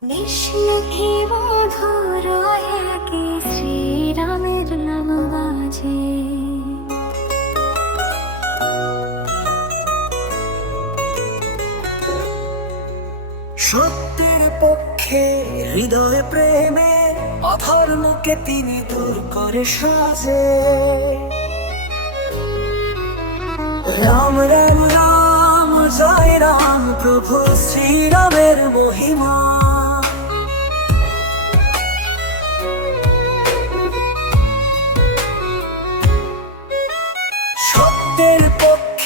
সত্যের পক্ষে হৃদয় প্রেমে অধর্মকে তিনি দূর করে সাজে। রাম রাম রাম, জয় রাম, প্রভু শ্রীরামের মহিমা।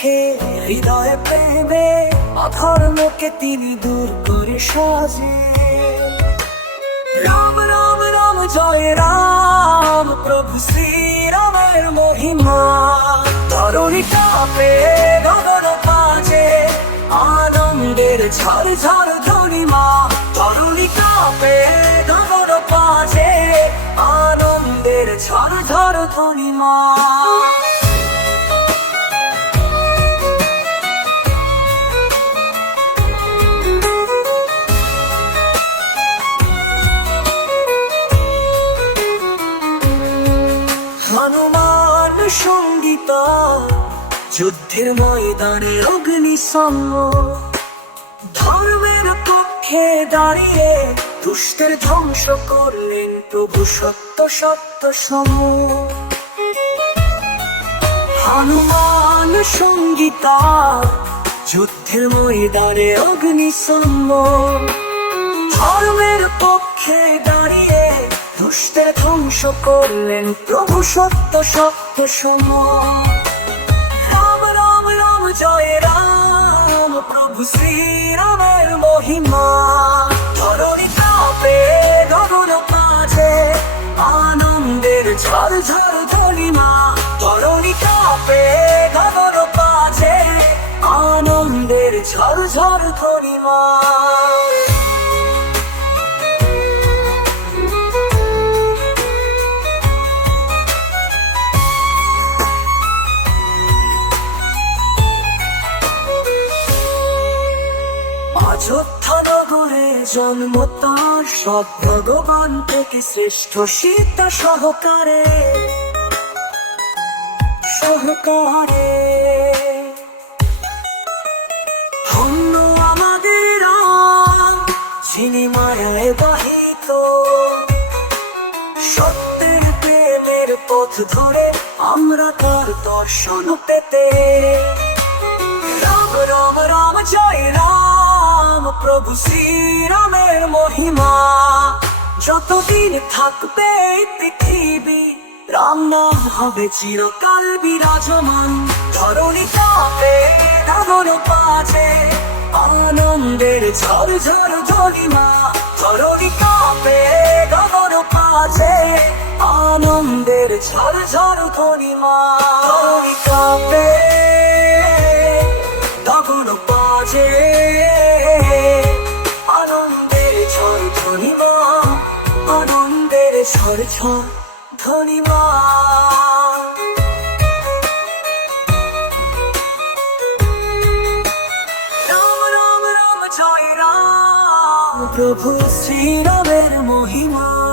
পক্ষে হৃদয় প্রেমে, অধর্মকে তিনি দূর করে সাজে। রাম রাম রাম, জয় রাম, প্রভু শ্রী রামের মহিমা। তরুণী কাপে গগন কাজে আনন্দের ঝড় ঝড় যুদ্ধের ময়দানে অগ্নি সঙ্গ ধর্মের পক্ষে দাঁড়িয়ে দুষ্টের ধ্বংস করলেন প্রভু সত্য সত্য সম হনুমান সংগীত যুদ্ধের ময়দানে অগ্নি সঙ্গ ধর্মের পক্ষে দাঁড়িয়ে দুষ্টের ধ্বংস করলেন। প্রভু সত্য সত্য সম। রাম রাম রাম, জয় রাম। প্রভু শ্রীরামের মহিমা। ধরণী তাপে গগন মাঝে। আনন্দের ঝড় ঝড় ধরিমা ধরণী তাপে গগন মাঝে। আনন্দের ঝড় ঝড় ধরিমা অযোধ্যা নগরে জন্ম তার সব ভগবান থেকে শ্রেষ্ঠ সীতা সহকারে। সহকারে। ধন্য আমাদের রাম, যিনি মায়ায় বাহিত। সত্যের প্রেমের পথ ধরে আমরা তার দর্শন পেতে। রাম রাম রাম, জয় রাম। প্রভু শ্রীরামের মহিমা। যতদিন থাকবে পৃথিবী, রাম নাম হবে চিরকাল বিরাজমান। ধরণী কাপে নগর পাছে, আনন্দের ঝড় ঝড় ধরিমা। ধরণী কাপে নগর পাছে, আনন্দের ঝড় ঝড় ধরিমা। ধরণী কাপে জয় রাম। প্রভু শ্রীরামের মহিমা।